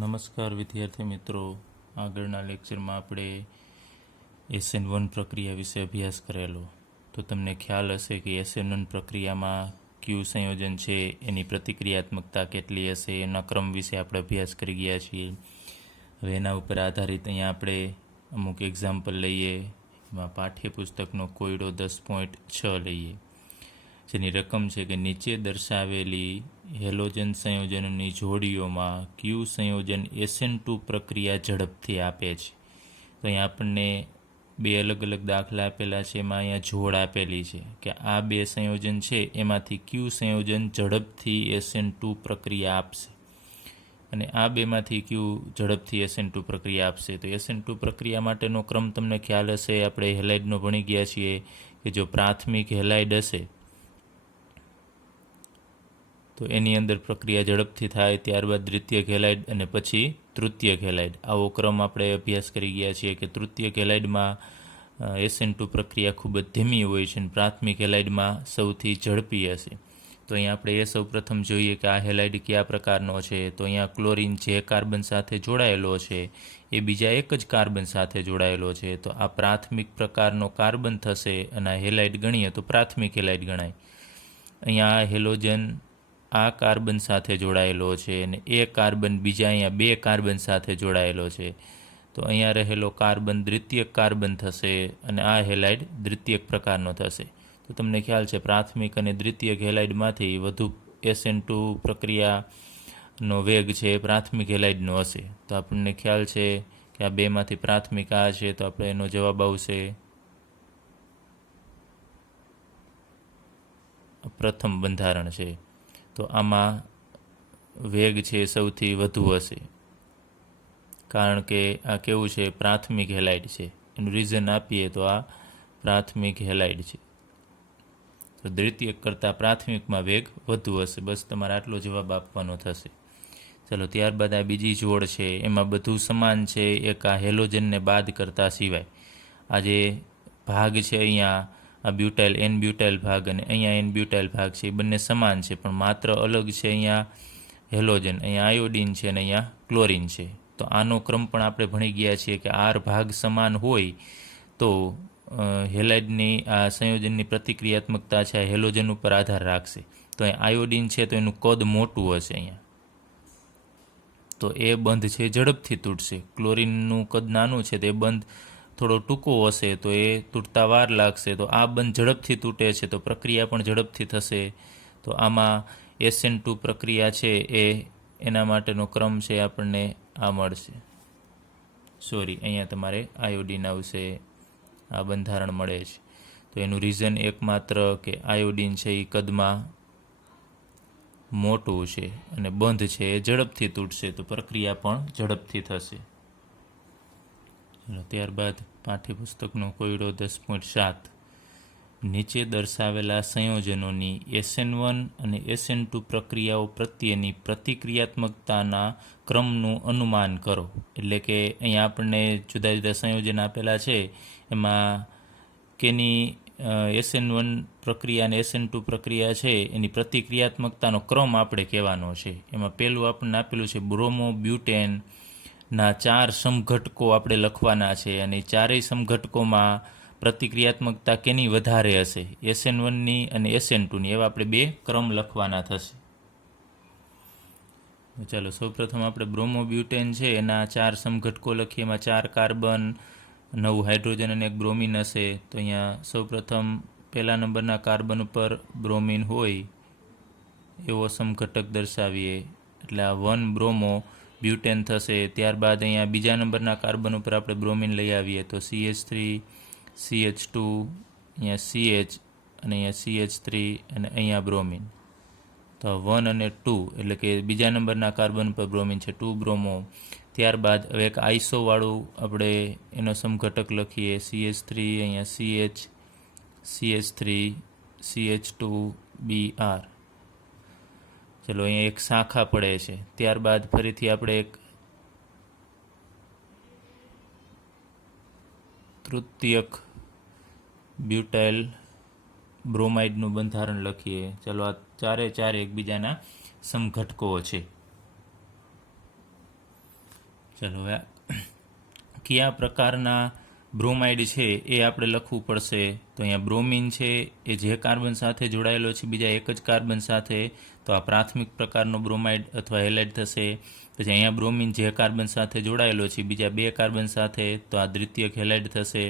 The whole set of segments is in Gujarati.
નમસ્કાર વિદ્યાર્થી મિત્રો, આગળના લેક્ચરમાં આપણે SN1 પ્રક્રિયા વિશે અભ્યાસ કરેલો. તો તમને ખ્યાલ હશે કે SN1 પ્રક્રિયામાં ક્યુ સંયોજન છે એની પ્રતિક્રિયાત્મકતા કેટલી હશે એના ક્રમ વિશે આપણે અભ્યાસ કરી ગયા છીએ. હવે એના ઉપર આધારિત અહીંયા આપણે અમુક એક્ઝામ્પલ લઈએ. એમાં પાઠ્યપુસ્તકનો કોયડો 10.6 લઈએ, જેની રકમ છે કે નીચે દર્શાવેલી હેલોજન સંયોજનોની જોડીઓમાં ક્યુ સંયોજન SN2 પ્રક્રિયા ઝડપથી આપે છે. તો અહીંયા આપણને બે અલગ અલગ દાખલા આપેલા છે. એમાં અહીંયા જોડ આપેલી છે કે આ બે સંયોજન છે એમાંથી ક્યુ સંયોજન ઝડપથી SN2 પ્રક્રિયા આપશે, અને આ બેમાંથી ક્યુ ઝડપથી SN2 પ્રક્રિયા આપશે. તો SN2 પ્રક્રિયા માટેનો ક્રમ તમને ખ્યાલ હશે, આપણે હેલાઇડનો ભણી ગયા છીએ કે જો પ્રાથમિક હેલાઇડ હશે તો એની અંદર પ્રક્રિયા ઝડપથી થાય, ત્યારબાદ દ્વિતીયક હેલાઇડ અને પછી તૃતીયક હેલાઇડ. આવો ક્રમ આપણે અભ્યાસ કરી ગયા છીએ કે તૃતીયક હેલાઇડમાં SN2 પ્રક્રિયા ખૂબ જ ધીમી હોય છે અને પ્રાથમિક હેલાઇડમાં સૌથી ઝડપી હશે. તો અહીંયા આપણે એ સૌપ્રથમ જોઈએ કે આ હેલાઇડ કયા પ્રકારનો છે. તો અહીંયા ક્લોરિન જે કાર્બન સાથે જોડાયેલો છે એ બીજા એક જ કાર્બન સાથે જોડાયેલો છે. તો આ પ્રાથમિક પ્રકારનો કાર્બન થશે અને આ હેલાઇડ ગણીએ તો પ્રાથમિક હેલાઇડ ગણાય. અહીંયા આ હેલોજન આ કાર્બન સાથે જોડાયેલો છે અને એ કાર્બન બીજા અહીંયા બે કાર્બન સાથે જોડાયેલો છે. તો અહીંયા રહેલો કાર્બન દ્વિતીયક કાર્બન થશે અને આ હેલાઇડ દ્વિતીયક પ્રકારનો થશે. તો તમને ખ્યાલ છે પ્રાથમિક અને દ્વિતીયક હેલાઇડમાંથી વધુ SN2 પ્રક્રિયાનો વેગ છે એ પ્રાથમિક હેલાઇડનો હશે. તો આપણને ખ્યાલ છે કે આ બેમાંથી પ્રાથમિક આ છે, તો આપણે એનો જવાબ આવશે પ્રથમ બંધારણ છે. તો આમાં વેગ છે સૌથી વધુ હશે, કારણ કે આ કેવું છે પ્રાથમિક હેલાઇડ છે. એનું રીઝન આપીએ તો આ પ્રાથમિક હેલાઇડ છે, તો દ્વિતીયક કરતાં પ્રાથમિકમાં વેગ વધુ હશે. બસ તમારે આટલો જવાબ આપવાનો થશે. ચલો, ત્યારબાદ આ બીજી જોડ છે, એમાં બધું સમાન છે એક આ હેલોજનને બાદ કરતા સિવાય. આ જે ભાગ છે અહીંયા આ બ્યુટાઇલ એન બ્યુટાઇલ ભાગ અને અહીંયા એન બ્યુટાઇલ ભાગ છે એ બંને સમાન છે, પણ માત્ર અલગ છે અહીંયા હેલોજન, અહીંયા આયોડિન છે અને અહીંયા ક્લોરિન છે. તો આનો ક્રમ પણ આપણે ભણી ગયા છીએ કે આર ભાગ સમાન હોય તો હેલાઇડની આ સંયોજનની પ્રતિક્રિયાત્મકતા છે આ હેલોજન ઉપર આધાર રાખશે. તો અહીંયા આયોડિન છે તો એનું કદ મોટું હશે અહીંયા, તો એ બંધ છે ઝડપથી તૂટશે. ક્લોરિનનું કદ નાનું છે તો એ બંધ થોડો ટૂંકો હશે તો એ તૂટતા વાર લાગશે. તો આ બંધ ઝડપથી તૂટે છે તો પ્રક્રિયા પણ ઝડપથી થશે. તો આમાં SN2 પ્રક્રિયા છે એ એના માટેનો ક્રમ છે આપણને આ મળશે. સોરી, અહીંયા તમારે આયોડિન આવશે, આ બંધારણ મળે છે. તો એનું રીઝન એકમાત્ર કે આયોડિન છે એ કદમાં મોટું છે અને બંધ છે એ ઝડપથી તૂટશે, તો પ્રક્રિયા પણ ઝડપથી થશે. ત્યારબાદ પાઠ્યપુસ્તકનો કોયડો 10.7 નીચે દર્શાવેલા સંયોજનોની SN1 અને SN2 પ્રક્રિયાઓ પ્રત્યેની પ્રતિક્રિયાત્મકતાના ક્રમનું અનુમાન કરો. એટલે કે અહીંયા આપણને જુદા જુદા સંયોજન આપેલા છે, એમાં કેની SN1 પ્રક્રિયા અને SN2 પ્રક્રિયા છે એની પ્રતિક્રિયાત્મકતાનો ક્રમ આપણે કહેવાનો છે. એમાં પહેલું આપણને આપેલું છે બ્રોમો બ્યુટેન ના 4 સમઘટકો આપણે લખવાના છે, અને ચારેય સમઘટકોમાં પ્રતિક્રિયાત્મકતા કેની વધારે હશે, SN1ની અને SN2ની, એવા આપણે બે ક્રમ લખવાના થશે. ચાલો, સૌપ્રથમ આપણે બ્રોમોબ્યુટેન છે એના 4 સમઘટકો લખીએ. એમાં 4 કાર્બન, 9 હાઇડ્રોજન અને 1 બ્રોમિન હશે. તો અહીંયા સૌપ્રથમ પહેલા નંબરના કાર્બન ઉપર બ્રોમિન હોય એવો સમઘટક દર્શાવીએ, એટલે આ 1 બ્રોમો બ્યુટેન થશે. ત્યારબાદ અહીંયા બીજા નંબરના કાર્બન ઉપર આપણે બ્રોમિન લઈ આવીએ તો CH3, CH2, અહીંયા CH અને અહીંયા CH3 અને અહીંયા બ્રોમિન. તો 1 અને 2 એટલે કે બીજા નંબરના કાર્બન પર બ્રોમિન છે 2 બ્રોમો. ત્યારબાદ હવે એક આઈસોવાળું આપણે એનો સમઘટક લખીએ, CH3, અહીંયા CH, CH3, CH2, Br. ચલો, અહીંયા એક શાખા પડે છે. ત્યારબાદ ફરીથી આપણે એક તૃતીયક બ્યુટાઇલ બ્રોમાઇડનું બંધારણ લખીએ. ચલો, આ ચારે ચાર એકબીજાના સમઘટકો છે. ચલો હવે કયા પ્રકારના બ્રોમાઇડ છે એ આપણે લખવું પડશે. તો અહીંયા બ્રોમિન છે એ જે કાર્બન સાથે જોડાયેલો છે બીજા એક જ કાર્બન સાથે, તો આ પ્રાથમિક પ્રકારનો બ્રોમાઇડ અથવા હેલાઇડ થશે. પછી અહીંયા બ્રોમિન જે કાર્બન સાથે જોડાયેલો છે બીજા બે કાર્બન સાથે, તો આ દ્વિતીયક હેલાઇડ થશે.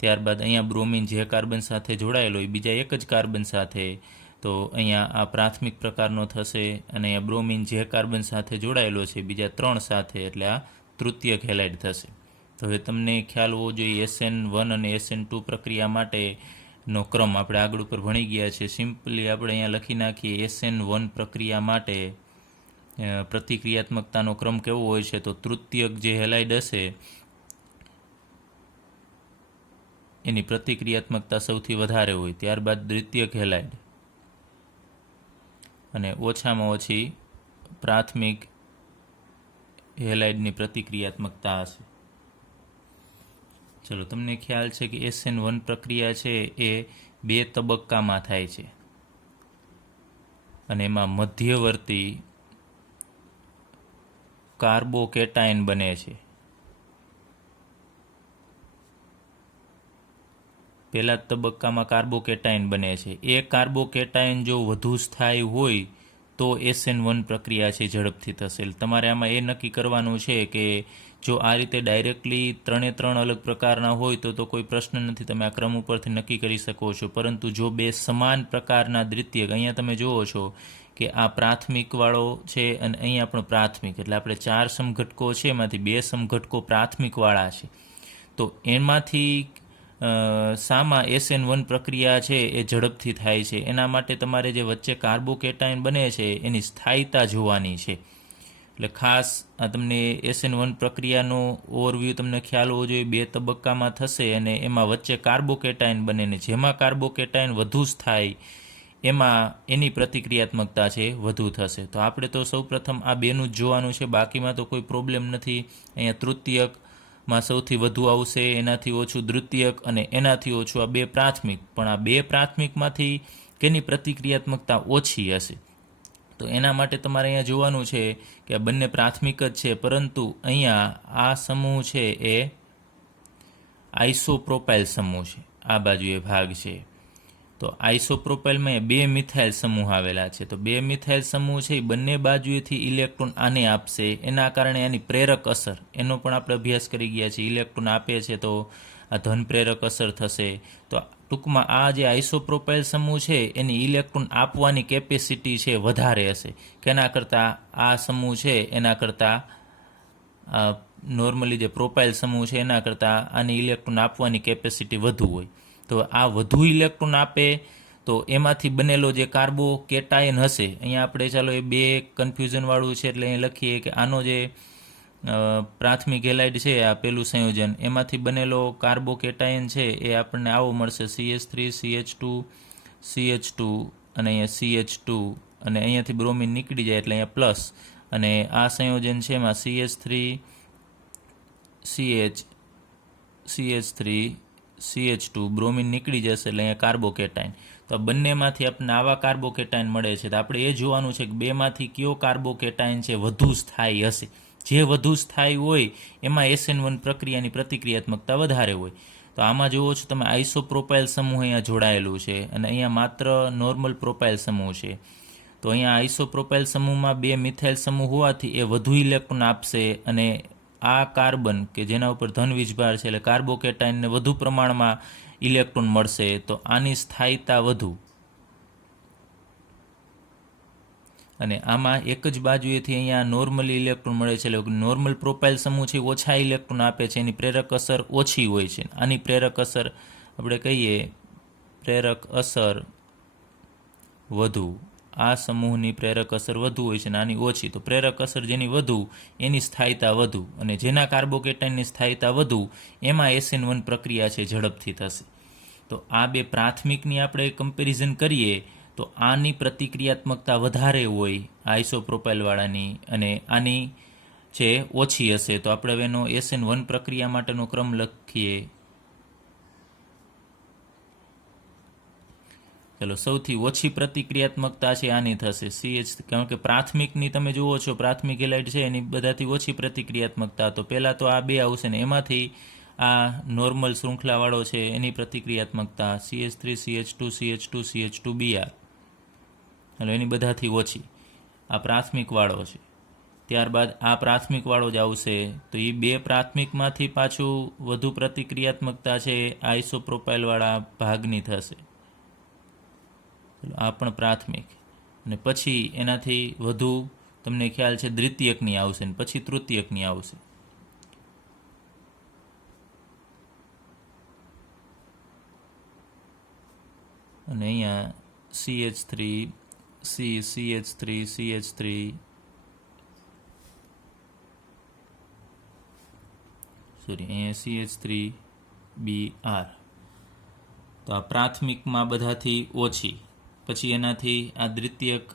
ત્યારબાદ અહીંયા બ્રોમિન જે કાર્બન સાથે જોડાયેલો હોય બીજા એક જ કાર્બન સાથે, તો અહીંયા આ પ્રાથમિક પ્રકારનો થશે. અને અહીંયા બ્રોમિન જે કાર્બન સાથે જોડાયેલો છે બીજા 3 સાથે, એટલે આ તૃતીયક હેલાઇડ થશે. તો હવે તમને ખ્યાલ હોવો જોઈએ SN1 અને SN2 પ્રક્રિયા માટેનો ક્રમ આપણે આગળ ઉપર ભણી ગયા છે. સિમ્પલી આપણે અહીંયા લખી નાખીએ SN1 પ્રક્રિયા માટે પ્રતિક્રિયાત્મકતાનો ક્રમ કેવો હોય છે. તો તૃતીયક જે હેલાઇડ હશે એની પ્રતિક્રિયાત્મકતા સૌથી વધારે હોય, ત્યારબાદ દ્વિતીયક હેલાઇડ અને ઓછામાં ઓછી પ્રાથમિક હેલાઇડની પ્રતિક્રિયાત્મકતા હશે. ચલો, તમને ખ્યાલ છે કે SN1 પ્રક્રિયા છે એ 2 તબક્કામાં થાય છે અને એમાં મધ્યવર્તી કાર્બોકેટાયન બને છે. પહેલા તબક્કામાં કાર્બોકેટાયન બને છે. એ કાર્બોકેટાયન જો વધુ સ્થાયી હોય તો SN1 પ્રક્રિયા છે ઝડપથી થશે. તમારે આમાં એ નક્કી કરવાનું છે કે જો આ રીતે ડાયરેક્ટલી 3 અલગ પ્રકારના હોય તો કોઈ પ્રશ્ન નથી, તમે આ ક્રમ ઉપરથી નક્કી કરી શકો છો. પરંતુ જો 2 સમાન પ્રકારના દ્વિતીયક, અહીંયા તમે જુઓ છો કે આ પ્રાથમિકવાળો છે અને અહીંયા પણ પ્રાથમિક, એટલે આપણે 4 સમઘટકો છે એમાંથી 2 સમઘટકો પ્રાથમિકવાળા છે, તો એમાંથી શામાં SN1 પ્રક્રિયા છે એ ઝડપથી થાય છે. એના માટે તમારે જે વચ્ચે કાર્બોકેટાયન બને છે એની સ્થાયીતા જોવાની છે. એટલે ખાસ આ તમને SN1 પ્રક્રિયાનો ઓવરવ્યૂ તમને ખ્યાલ હોવો જોઈએ. 2 તબક્કામાં થશે અને એમાં વચ્ચે કાર્બોકેટાયન બને ને જેમાં કાર્બોકેટાયન વધુ સ્થાયી એમાં એની પ્રતિક્રિયાત્મકતા છે વધુ થશે. તો આપણે તો સૌપ્રથમ આ બેનું જ જોવાનું છે, બાકીમાં તો કોઈ પ્રોબ્લેમ નથી. અહીંયા તૃતીયકમાં સૌથી વધુ આવશે, એનાથી ઓછું દ્વિતીયક અને એનાથી ઓછું આ 2 પ્રાથમિક. પણ આ 2 પ્રાથમિકમાંથી કેની પ્રતિક્રિયાત્મકતા ઓછી હશે? તો એના માટે તમારે અહીંયા જોવાનું છે કે આ બંને પ્રાથમિક જ છે, પરંતુ અહીંયા આ સમૂહ છે એ આઇસોપ્રોપાઇલ સમૂહ છે, આ બાજુ એ ભાગ છે. તો આઇસોપ્રોપાઇલમાં 2 મિથાઇલ સમૂહ આવેલા છે. તો 2 મિથાઇલ સમૂહ છે એ બંને બાજુએથી ઇલેક્ટ્રોન આને આપશે, એના કારણે આની પ્રેરક અસર, એનો પણ આપણે અભ્યાસ કરી ગયા છે. ઇલેક્ટ્રોન આપે છે તો આ ધન પ્રેરક અસર થશે. તો ટૂંકમાં આ જે આઇસોપ્રોપાઇલ સમૂહ છે એની ઇલેક્ટ્રોન આપવાની કેપેસિટી છે વધારે હશે. કેના કરતાં? આ સમૂહ છે એના કરતાં, નોર્મલી જે પ્રોપાઇલ સમૂહ છે એના કરતાં આની ઇલેક્ટ્રોન આપવાની કેપેસિટી વધુ હોય. તો આ વધુ ઇલેક્ટ્રોન આપે તો એમાંથી બનેલો જે કાર્બોકેટાયન હશે, અહીંયા આપણે ચાલો એ 2 કન્ફ્યુઝનવાળું છે એટલે અહીં લખીએ કે આનો જે પ્રાથમિક હેલાઇડ છે આ પેલું સંયોજન, એમાંથી બનેલો કાર્બોકેટાયન છે એ આપણને આવો મળશે CH3 CH2 CH2 અને અહીંયા CH2 અને અહીંયાથી બ્રોમિન નીકળી જાય એટલે અહીંયા પ્લસ, અને આ સંયોજન છે એમાં CH3 CH CH3 CH2 bromine નીકળી જશે એટલે અહીંયા કાર્બોકેટાયન. તો આ બંનેમાંથી આપણને આવા કાર્બોકેટાયન મળે છે. તો આપણે એ જોવાનું છે કે બેમાંથી કયો કાર્બોકેટાયન છે વધુ સ્થાયી હશે. જે વધુ સ્થાયી હોય એમાં SN1 પ્રક્રિયાની પ્રતિક્રિયાત્મકતા વધારે હોય. તો આમાં જુઓ છો તમે આઇસોપ્રોપાઇલ સમૂહ અહીંયા જોડાયેલું છે અને અહીંયા માત્ર નોર્મલ પ્રોપાઇલ સમૂહ છે. તો અહીંયા આઇસોપ્રોપાઇલ સમૂહમાં 2 મિથાઇલ સમૂહ હોવાથી એ વધુ ઇલેક્ટ્રોન આપશે અને આ કાર્બન કે જેના ઉપર ધન વીજભાર છે એટલે કાર્બોકેટાયનને વધુ પ્રમાણમાં ઇલેક્ટ્રોન મળશે. તો આની સ્થાયીતા વધુ, અને આમાં એક જ બાજુએથી અહીંયા નોર્મલી ઇલેક્ટ્રોન મળે છે. એટલે નોર્મલ પ્રોપાઇલ સમૂહ છે ઓછા ઇલેક્ટ્રોન આપે છે, એની પ્રેરક અસર ઓછી હોય છે. આની પ્રેરક અસર આપણે કહીએ પ્રેરક અસર વધુ, આ સમૂહની પ્રેરક અસર વધુ હોય છે અને આની ઓછી. તો પ્રેરક અસર જેની વધુ એની સ્થાયીતા વધુ, અને જેના કાર્બોકેટાયનની સ્થાયીતા વધુ એમાં SN1 પ્રક્રિયા છે ઝડપથી થશે. તો આ 2 પ્રાથમિકની આપણે કમ્પેરિઝન કરીએ તો આની પ્રતિક્રિયાત્મકતા વધારે હોય આઇસોપ્રોપાઇલવાળાની અને આની છે ઓછી હશે. તો આપણે હવે એનો SN1 પ્રક્રિયા માટેનો ક્રમ લખીએ. ચલો સૌથી ઓછી પ્રતિક્રિયાત્મકતા છે આની થશે CH, કારણ કે પ્રાથમિકની તમે જુઓ છો પ્રાથમિક હેલાઇડ છે એની બધાથી ઓછી પ્રતિક્રિયાત્મકતા, તો પહેલાં તો આ બે આવશે ને એમાંથી આ નોર્મલ શૃંખલાવાળો છે એની પ્રતિક્રિયાત્મકતા CH3 CH2 CH2 CH2Br, એટલે એની બધાથી ઓછી આ પ્રાથમિકવાળો છે. ત્યારબાદ આ પ્રાથમિકવાળો જ આવશે, તો એ બે પ્રાથમિકમાંથી પાછું વધુ પ્રતિક્રિયાત્મકતા છે આઇસોપ્રોપાઇલવાળા ભાગની થશે. આ પણ પ્રાથમિક, અને પછી એનાથી વધુ તમને ખ્યાલ છે દ્વિતીયકની આવશે ને પછી તૃતીયકની આવશે. અને અહીંયા CH3 CH3 CH3 અહીંયા CH3Br, તો આ પ્રાથમિકમાં બધાથી ઓછી, પછી એનાથી આ દ્વિતીયક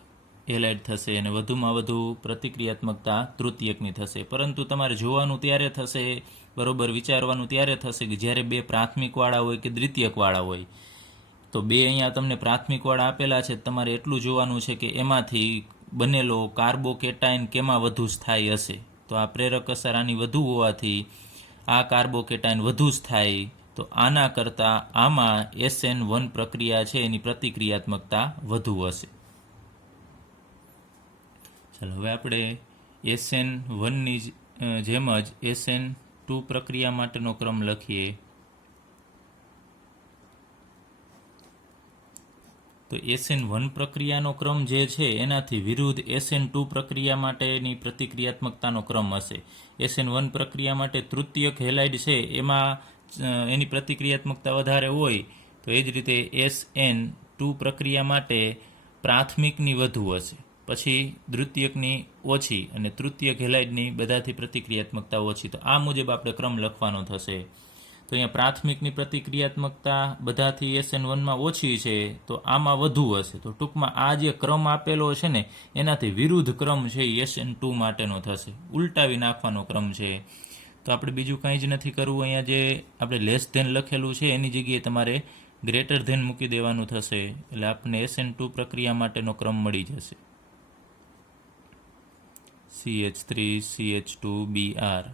હેલાઇડ થશે અને વધુમાં વધુ પ્રતિક્રિયાત્મકતા તૃતીયકની થશે. પરંતુ તમારે જોવાનું ત્યારે થશે, બરોબર વિચારવાનું ત્યારે થશે કે જ્યારે બે પ્રાથમિકવાળા હોય કે દ્વિતીયકવાળા હોય. તો બે અહીંયા તમને પ્રાથમિકવાળા આપેલા છે, તમારે એટલું જોવાનું છે કે એમાંથી બનેલો કાર્બોકેટાઇન કેમાં વધુ સ્થાયી હશે. તો આ પ્રેરક અસર આની વધુ હોવાથી આ કાર્બોકેટાઇન વધુ સ્થાયી, તો આના કરતાં આમાં SN1 પ્રક્રિયા છે એની પ્રતિક્રિયાત્મકતા વધુ હશે. ચાલો હવે આપણે SN1ની જેમ જ SN2 પ્રક્રિયા માટેનો ક્રમ લખીએ. તો SN1 પ્રક્રિયાનો ક્રમ જે છે એનાથી વિરુદ્ધ SN2 પ્રક્રિયા માટેની પ્રતિક્રિયાત્મકતાનો ક્રમ હશે. SN1 પ્રક્રિયા માટે તૃતીયક હેલાઇડ છે એમાં એની પ્રતિક્રિયાત્મકતા વધારે હોય, તો એ જ રીતે SN2 પ્રક્રિયા માટે પ્રાથમિકની વધુ હશે, પછી દ્વિતીયકની ઓછી અને તૃતીયક હેલાઇડની બધાથી પ્રતિક્રિયાત્મકતા ઓછી. તો આ મુજબ આપણે ક્રમ લખવાનો થશે. તો અહીંયા પ્રાથમિકની પ્રતિક્રિયાત્મકતા બધાથી SN1માં ઓછી છે, તો આમાં વધુ હશે. તો ટૂંકમાં આ જે ક્રમ આપેલો છે ને એનાથી વિરુદ્ધ ક્રમ છે SN2 માટેનો થશે, ઉલટાવી નાખવાનો ક્રમ છે. તો આપણે બીજું કંઈ જ નથી કરવું, અહીંયા જે આપણે લેસ ધેન લખેલું છે એની જગ્યાએ તમારે ગ્રેટર ધેન મૂકી દેવાનું થશે, એટલે આપણને SN2 પ્રક્રિયા માટેનો ક્રમ મળી જશે. CH3 CH2Br.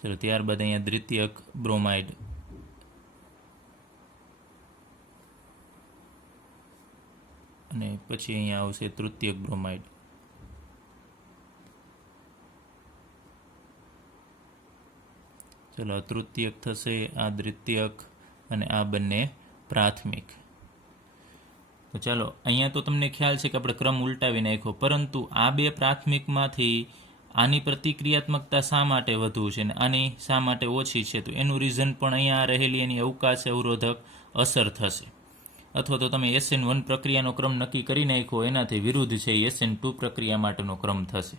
ચલો ત્યારબાદ અહીંયા દ્વિતીયક બ્રોમાઇડ, અને પછી અહીંયા આવશે તૃતીયક બ્રોમાઇડ. ચલો તૃતીયક થશે, આ દ્વિતીયક અને આ બંને પ્રાથમિક. તો ચાલો અહીંયા તો તમને ખ્યાલ છે કે આપણે ક્રમ ઉલટાવી નાખ્યો, પરંતુ આ બે પ્રાથમિકમાંથી આની પ્રતિક્રિયાત્મકતા શા માટે વધુ છે અને આની શા માટે ઓછી છે, તો એનું રીઝન પણ અહીંયા રહેલી એની અવકાશ અવરોધક અસર થશે. અથવા તો તમે SN1 પ્રક્રિયાનો ક્રમ નક્કી કરી નાખ્યો એનાથી વિરુદ્ધ છે SN2 પ્રક્રિયા માટેનો ક્રમ થશે.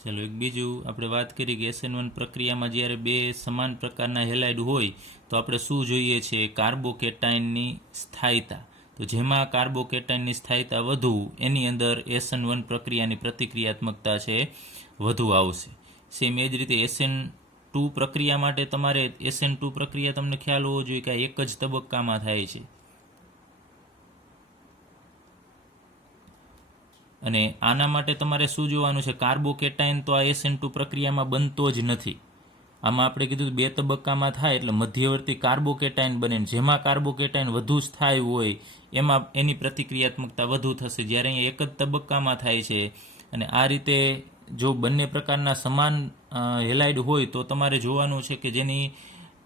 ચાલો એક બીજું આપણે વાત કરી કે SN1 પ્રક્રિયામાં જ્યારે બે સમાન પ્રકારના હેલાઇડ હોય તો આપણે શું જોઈએ છે, કાર્બોકેટાઇનની સ્થાયીતા. તો જેમાં કાર્બોકેટાઇનની સ્થાયીતા વધુ એની અંદર SN1 પ્રક્રિયાની પ્રતિક્રિયાત્મકતા છે વધુ આવશે. સેમ એ જ રીતે SN2 પ્રક્રિયા માટે તમારે SN2 પ્રક્રિયા તમને ખ્યાલ હોવો જોઈએ કે એક જ તબક્કામાં થાય છે, અને આના માટે તમારે શું જોવાનું છે, કાર્બોકેટાઇન તો આ SN2 પ્રક્રિયામાં બનતો જ નથી. આમાં આપણે કીધું બે તબક્કામાં થાય એટલે મધ્યવર્તી કાર્બોકેટાઇન બને, જેમાં કાર્બોકેટાઇન વધુ સ્થાયી હોય એમાં એની પ્રતિક્રિયાત્મકતા વધુ થશે, જ્યારે અહીંયા એક જ તબક્કામાં થાય છે. અને આ રીતે જો બંને પ્રકારના સમાન હેલાઇડ હોય તો તમારે જોવાનું છે કે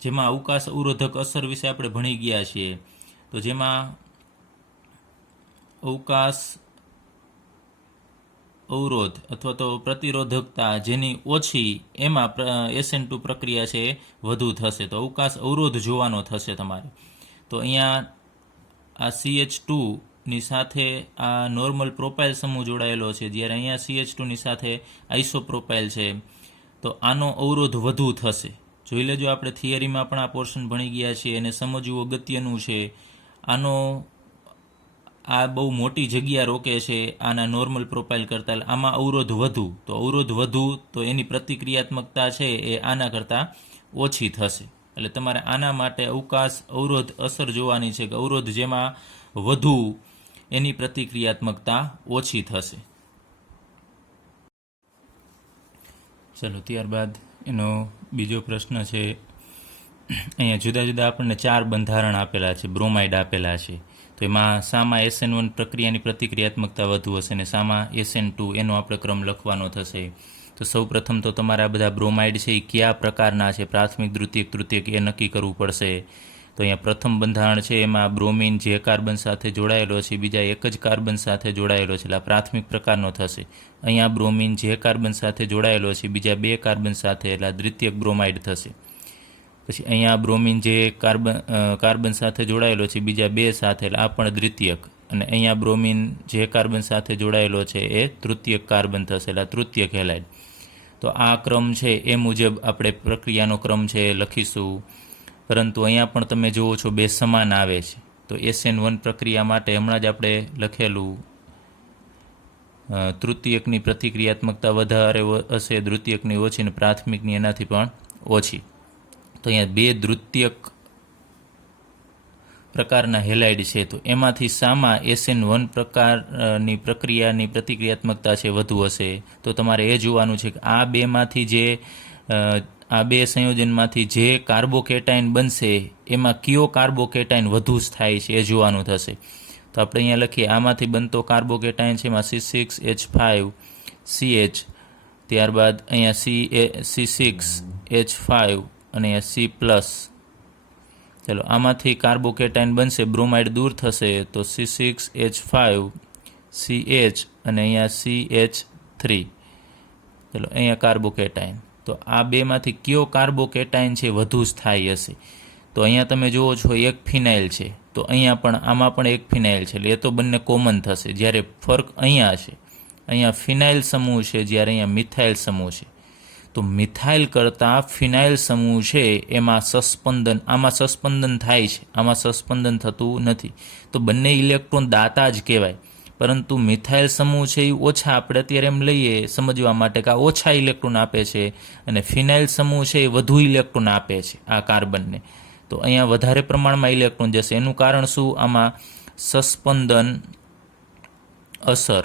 જેમાં અવકાશ અવરોધક અસર વિશે આપણે ભણી ગયા છીએ. તો જેમાં અવકાશ અવરોધ અથવા તો પ્રતિરોધકતા જેની ઓછી એમાં SN2 પ્રક્રિયા છે વધુ થશે. તો અવકાશ અવરોધ જોવાનો થશે તમારે. તો અહીંયા આ CH2ની સાથે આ નોર્મલ પ્રોપાઇલ સમૂહ જોડાયેલો છે, જ્યારે અહીંયા CH2ની સાથે આઇસોપ્રોપાઇલ છે, તો આનો અવરોધ વધુ થશે. જોઈ લેજો, આપણે થિયરીમાં પણ આ પોર્શન ભણી ગયા છીએ અને સમજવું અગત્યનું છે. આ બહુ મોટી જગ્યા રોકે છે આના નોર્મલ પ્રોફાઇલ કરતાં, આમાં અવરોધ વધુ, તો અવરોધ વધુ તો એની પ્રતિક્રિયાત્મકતા છે એ આના કરતાં ઓછી થશે. એટલે તમારે આના માટે અવકાશ અવરોધ અસર જોવાની છે કે અવરોધ જેમાં વધુ એની પ્રતિક્રિયાત્મકતા ઓછી થશે. ચલો ત્યારબાદ એનો બીજો પ્રશ્ન છે. અહીંયા જુદા જુદા આપણને 4 બંધારણ આપેલા છે, બ્રોમાઇડ આપેલા છે. તો એમાં શામાં SN1 પ્રક્રિયાની પ્રતિક્રિયાત્મકતા વધુ હશે અને શામાં SN2, એનો આપણે ક્રમ લખવાનો થશે. તો સૌ પ્રથમ તો તમારે આ બધા બ્રોમાઇડ છે એ કયા પ્રકારના છે, પ્રાથમિક, દ્વિતીયક, તૃતીયક, એ નક્કી કરવું પડશે. તો અહીંયા પ્રથમ બંધારણ છે એમાં બ્રોમિન જે કાર્બન સાથે જોડાયેલો છે બીજા એક જ કાર્બન સાથે જોડાયેલો છે, એટલે આ પ્રાથમિક પ્રકારનો થશે. અહીંયા બ્રોમિન જે કાર્બન સાથે જોડાયેલો છે બીજા 2 કાર્બન સાથે, એટલે આ દ્વિતીયક બ્રોમાઇડ થશે. પછી અહીંયા બ્રોમિન જે કાર્બન સાથે જોડાયેલો છે બીજા 2 સાથે, એટલે આ પણ દ્વિતીયક. અને અહીંયા બ્રોમિન જે કાર્બન સાથે જોડાયેલો છે એ તૃતીયક કાર્બન થશે, એટલે આ તૃતીયક હેલાઇડ. તો આ ક્રમ છે એ મુજબ આપણે પ્રક્રિયાનો ક્રમ છે એ લખીશું. પરંતુ અહીંયા પણ તમે જુઓ છો 2 સમાન આવે છે. તો SN1 પ્રક્રિયા માટે હમણાં જ આપણે લખેલું તૃતીયકની પ્રતિક્રિયાત્મકતા વધારે હશે, દ્વિતીયકની ઓછી, અને પ્રાથમિકની એનાથી પણ ઓછી. તો અહીંયા 2 દ્વિતીયક પ્રકારના હેલાઇડ છે. તો એમાંથી શામાં SN1 પ્રકારની પ્રક્રિયાની પ્રતિક્રિયાત્મકતા છે વધુ હશે? તો તમારે એ જોવાનું છે કે આ 2માંથી જે આ 2 સંયોજનમાંથી જે કાર્બોકેટાઇન બનશે એમાં કયો કાર્બોકેટાઇન વધુ સ્થાયી છે એ જોવાનું થશે. તો આપણે અહીંયા લખીએ, આમાંથી બનતો કાર્બોકેટાઇન છે એમાં C6H5CH, ત્યારબાદ અહીંયા C6H5 અને અહીંયા C+. ચલો આમાંથી કાર્બોકેટાઇન બનશે, બ્રોમાઇડ દૂર થશે તો C6H5CH અને અહીંયા CH3. ચલો અહીંયા કાર્બોકેટાઇન. તો આ 2માંથી કયો કાર્બોકેટાઇન છે વધુ સ્થાયી હશે? તો અહીંયા તમે જુઓ છો એક ફિનાઇલ છે, તો અહીંયા પણ આમાં પણ એક ફિનાઇલ છે, એટલે એ તો બંને કોમન થશે. જ્યારે ફરક અહીંયા છે, અહીંયા ફિનાઇલ સમૂહ છે જ્યારે અહીંયા મિથાઇલ સમૂહ છે. તો મિથાઇલ કરતાં ફિનાઇલ સમૂહ છે એમાં સસ્પંદન, આમાં સસ્પંદન થાય છે, આમાં સસ્પંદન થતું નથી. તો બંને ઇલેક્ટ્રોન દાતા જ કહેવાય, પરંતુ મિથાઇલ સમૂહ છે એ ઓછા, આપણે અત્યારે એમ લઈએ સમજવા માટે કે આ ઓછા ઇલેક્ટ્રોન આપે છે, અને ફિનાઇલ સમૂહ છે એ વધુ ઇલેક્ટ્રોન આપે છે આ કાર્બનને. તો અહીંયા વધારે પ્રમાણમાં ઇલેક્ટ્રોન જશે. એનું કારણ શું? આમાં સસ્પંદન અસર.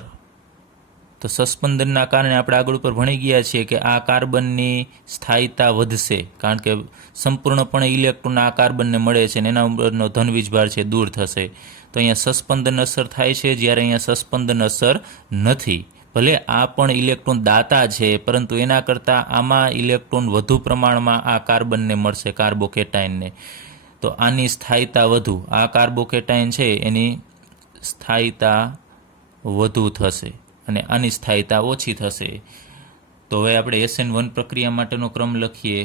તો સસ્પંદનના કારણે આપણે આગળ ઉપર ભણી ગયા છીએ કે આ કાર્બનની સ્થાયીતા વધશે, કારણ કે સંપૂર્ણપણે ઇલેક્ટ્રોન આ કાર્બનને મળે છે અને એના ઉપરનો ધન વીજભાર છે દૂર થશે. તો અહીંયા સસ્પંદન અસર થાય છે, જ્યારે અહીંયા સસ્પંદન અસર નથી. ભલે આ પણ ઇલેક્ટ્રોન દાતા છે, પરંતુ એના કરતાં આમાં ઇલેક્ટ્રોન વધુ પ્રમાણમાં આ કાર્બનને મળશે, કાર્બોકેટાઇનને. તો આની સ્થાયીતા વધુ, આ કાર્બોકેટાઇન છે એની સ્થાયીતા વધુ થશે અને આની સ્થાયીતા ઓછી થશે. તો હવે આપણે SN1 પ્રક્રિયા માટેનો ક્રમ લખીએ.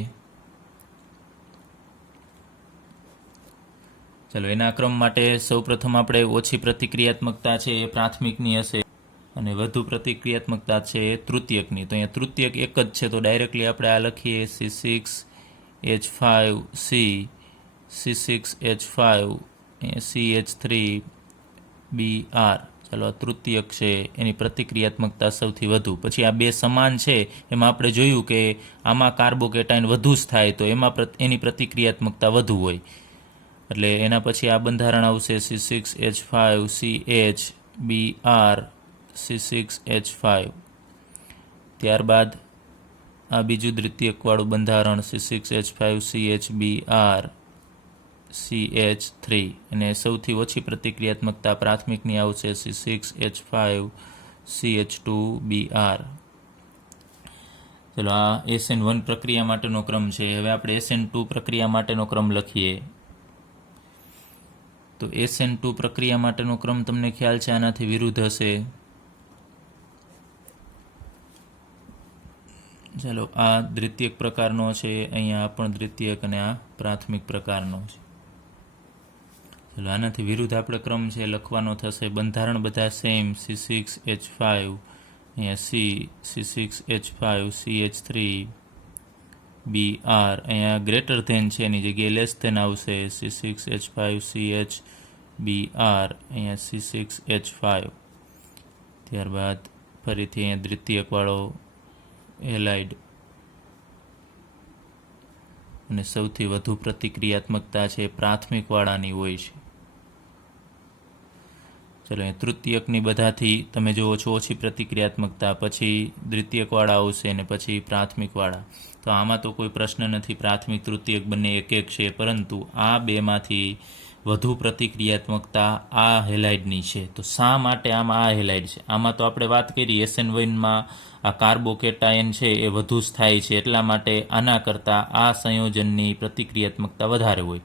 ચલો એના ક્રમ માટે સૌપ્રથમ આપણે ઓછી પ્રતિક્રિયાત્મકતા છે એ પ્રાથમિકની હશે અને વધુ પ્રતિક્રિયાત્મકતા છે એ તૃતીયકની. તો અહીંયા તૃતીયક એક જ છે, તો ડાયરેક્ટલી આપણે આ લખીએ C6H5C, C6H5 CH3Br. ચાલો આ તૃતીયક છે એની પ્રતિક્રિયાત્મકતા સૌથી વધુ. પછી આ 2 સમાન છે એમાં આપણે જોયું કે આમાં કાર્બોકેટાઇન વધુ થાય તો એમાં એની પ્રતિક્રિયાત્મકતા વધુ હોય, એટલે એના પછી આ બંધારણ આવશે C6H5CHBr C6H5. ત્યારબાદ આ બીજું દ્વિતીયકવાળું બંધારણ C6H5CHBr CH3, અને સૌથી ઓછી પ્રતિક્રિયાત્મકતા પ્રાથમિકની આવશે C6H5CH2Br. ચલો આ SN1 પ્રક્રિયા માટેનો ક્રમ છે. હવે આપણે SN2 પ્રક્રિયા માટેનો ક્રમ લખીએ. તો SN2 પ્રક્રિયા માટેનો ક્રમ તમને ખ્યાલ છે આનાથી વિરુદ્ધ હશે. ચાલો આ દ્વિતીયક પ્રકારનો છે, અહીંયા પણ દ્વિતીયક અને આ પ્રાથમિક પ્રકારનો છે. ચાલો આનાથી વિરુદ્ધ આપણે ક્રમ છે લખવાનો થશે. બંધારણ બધા સેમ, C6H5 અહીંયા C6H5 CH3Br, અહીંયા ગ્રેટર ધેન છે એની જગ્યાએ લેસ ધેન આવશે C6H5 CHBr અહીંયા C6H5. ત્યારબાદ ફરીથી અહીંયા દ્વિતીયકવાળો હેલાઇડ અને સૌથી વધુ પ્રતિક્રિયાત્મકતા છે પ્રાથમિકવાળાની હોય છે. ચલો, તૃતીયકની બધાથી તમે જુઓ છો ઓછી પ્રતિક્રિયાત્મકતા, પછી દ્વિતીયકવાળા આવશે અને પછી પ્રાથમિકવાળા. તો આમાં તો કોઈ પ્રશ્ન નથી, પ્રાથમિક તૃતીયક બંને એક એક છે, પરંતુ આ બેમાંથી વધુ પ્રતિક્રિયાત્મકતા આ હેલાઇડની છે. તો શા માટે આમાં આ હેલાઇડ છે? આમાં તો આપણે વાત કરી SN1માં આ કાર્બોકેટાયન છે એ વધુ સ્થાયી છે, એટલા માટે આના કરતાં આ સંયોજનની પ્રતિક્રિયાત્મકતા વધારે હોય.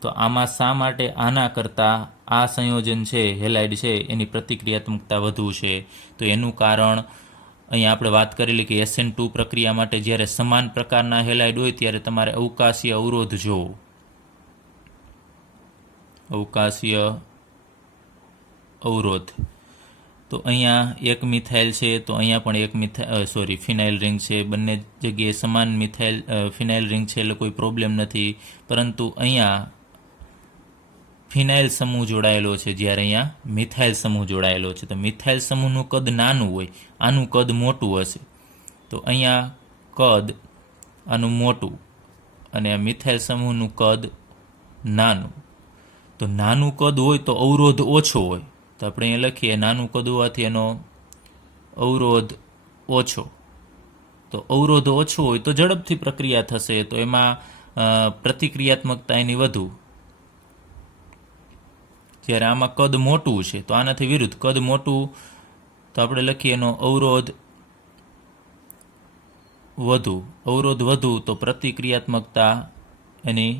તો આમાં શા માટે આના કરતાં આ સંયોજન છે હેલાઇડ છે એની પ્રતિક્રિયાત્મકતા વધુ છે? તો એનું કારણ અહીંયા આપણે વાત કરેલી કે SN2 પ્રક્રિયા માટે જ્યારે સમાન પ્રકારના હેલાઇડ હોય ત્યારે તમારે અવકાશીય અવરોધ જોવો. અવકાશીય અવરોધ. તો અહીંયા એક મિથાઇલ છે, તો અહીંયા પણ એક ફિનાઇલ રિંગ છે. બંને જગ્યાએ સમાન ફિનાઇલ રિંગ છે એટલે કોઈ પ્રોબ્લેમ નથી. પરંતુ અહીંયા ફિનાઇલ સમૂહ જોડાયેલો છે, જ્યારે અહીંયા મિથાઇલ સમૂહ જોડાયેલો છે. તો મિથાઇલ સમૂહનું કદ નાનું હોય, આનું કદ મોટું હશે. તો અહીંયા કદ આનું મોટું અને મિથાઇલ સમૂહનું કદ નાનું. તો નાનું કદ હોય તો અવરોધ ઓછો હોય. તો આપણે અહીંયા લખીએ નાનું કદ હોવાથી એનો અવરોધ ઓછો. તો અવરોધ ઓછો હોય તો ઝડપથી પ્રક્રિયા થશે, તો એમાં પ્રતિક્રિયાત્મકતા એની વધુ. જ્યારે આમાં કદ મોટું છે તો આનાથી વિરુદ્ધ, કદ મોટું તો આપણે લખીએ એનો અવરોધ વધુ. અવરોધ વધુ તો પ્રતિક્રિયાત્મકતા એની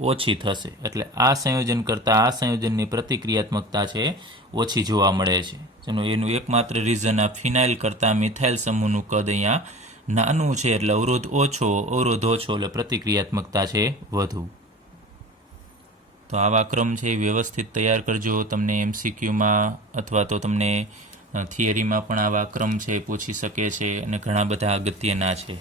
ઓછી થશે. એટલે આ સંયોજન કરતાં આ સંયોજનની પ્રતિક્રિયાત્મકતા છે ઓછી જોવા મળે છે. એનું એકમાત્ર રીઝન આ ફિનાઇલ કરતાં મિથાઇલ સમૂહનું કદ અહીંયા નાનું છે, એટલે અવરોધ ઓછો એટલે પ્રતિક્રિયાત્મકતા છે વધુ. તો આવા ક્રમ છે એ વ્યવસ્થિત તૈયાર કરજો. તમને MCQમાં અથવા તો તમને થિયરીમાં પણ આવા ક્રમ છે પૂછી શકે છે અને ઘણા બધા અગત્યના છે.